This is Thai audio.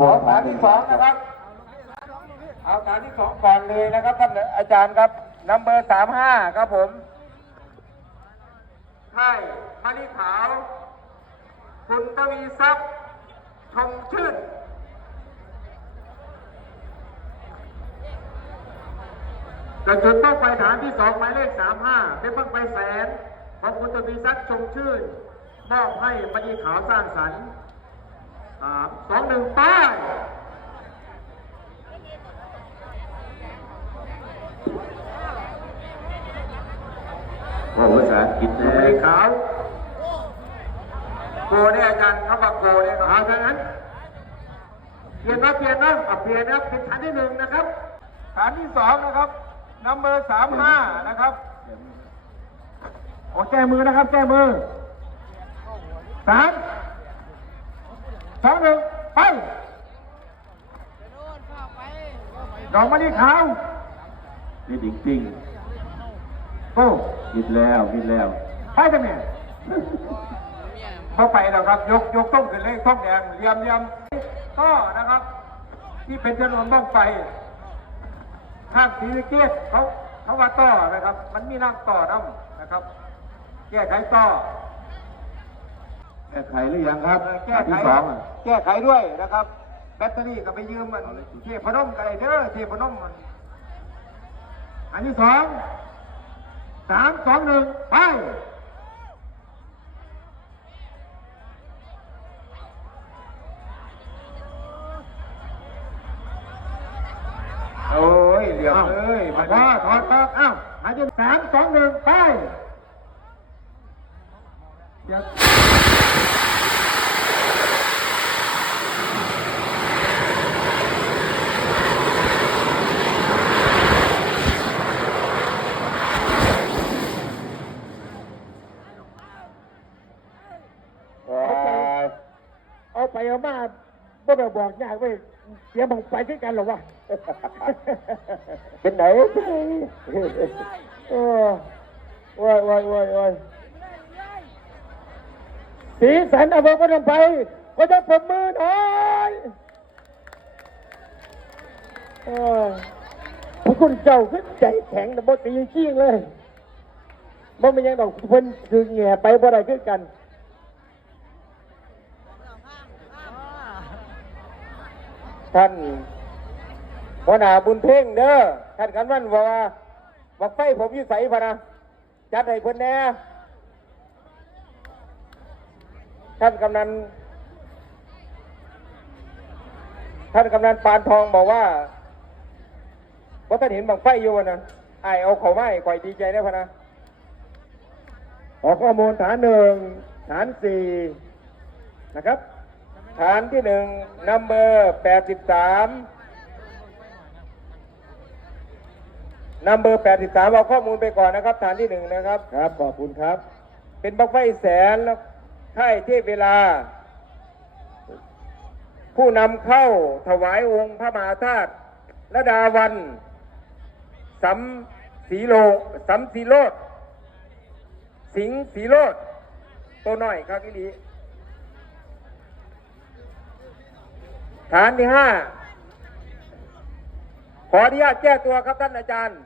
เอฐานที่สองนะครับ เอาฐานที่สองก่อนเลยนะครับท่านอาจารย์ครับนัมเบอร์สามห้าครับผมใช่มานิขาว คุณทวีทรัพย์ชมชื่นกระจุดต้องไปฐานที่สองหมายเลขสามห้าเป็นบังไปแสนของคุณทวีทรัพย์ชมชื่นมอบให้มณีขาวสร้างสรรค์สามสองหนึ่งป้า ยว่าภาษาอังกฤษมนะณีขาวโกเนี่ยอาจารย์คำว่าโกเนี่ยเอาดังนั้นเปลี่ยนนะเปลี่ยนนะอะเปลี่ยนนะครับเป็นฐานที่หนึ่งนะครับ ฐานที่สองนะครับนัมเบอร์สามห้านะครับโอ้แก้มือนะครับ แก้มือสามสองหนึ่งไปดอกมะลิขาวนี่จริง โอ้ๆคิดแล้วคิดแล้วไปจังเนี่ยเข้าไปแล้วครับ ยกยกต้มขึ้นเลยต้มแดงเลียมเลียมก็นะครับ ที่เป็นจำนวนบ้องไฟห้างสีสะเกตเขาเขาว่าต่อนะครับ มันมีนั่งต่อน้ำนะครับ แก้ไขต่อแก้ไขหรือยังครับเออแก้อันไขที่สองอะแก้ไขด้วยนะครับ แบตเตอรี่ก็ไปยืมมันเทพนมกันเลยเด้อเทพนมมันอันที่สอง สามสองหนึ่งไปโอ้ยเหลี่ยมเลยมาว่าถอดปอกอ้าวหายใจสามสองหนึ่งไปเดี๋ยว เอา ไปเอามาบ่ได้บอกยากเว้ยเสียบังไปคือกันเหรอวะเป็นไหนเออโอ้ยโอ้ยโอ้ยโอ้ยสีสันเอาบอกก็ทำไปก็จะปรบมือหน่อยเออพวกคุณเจ้าขึ้นใจแข็งแต่บ่ตีขี้งเลยบ่เป็นหยังดอกเพิ่นคือแง่ไปบ่ได้คือกัน ท่านหัวหน้าบุญเพ่งเด้อท่านกันวันบอกว่าบอกไฟผมยิ่ใสพะนะจัดให้เพิ่นแน่ท่านกำนันท่านกำนันปานทองบอกว่าว่าท่านเห็นบังไฟอยู่วะนะไอเอาเขาไม้ข่อยดีใจได้พะนะขอข้อมูลฐานหนึ่งฐานสี่นะครับ ฐานที่หนึ่งนัมเบอร์แปดสิบสามนัมเบอร์แปดสิบสามเอาข้อมูลไปก่อนนะครับ ฐานที่หนึ่งนะครับ ครับ ขอบคุณครับ เป็นบักไฟแสนแล้วค่ายเทพเวลา ผู้นำเข้าถวายองค์พระมหาธาตุระดาวันสัมสีโลสัมสีโลด สิงห์สีโลดตัวน้อยครับที่ดี ฐานที่ห้าขออนุญาตแก้ตัวครับท่านอาจารย์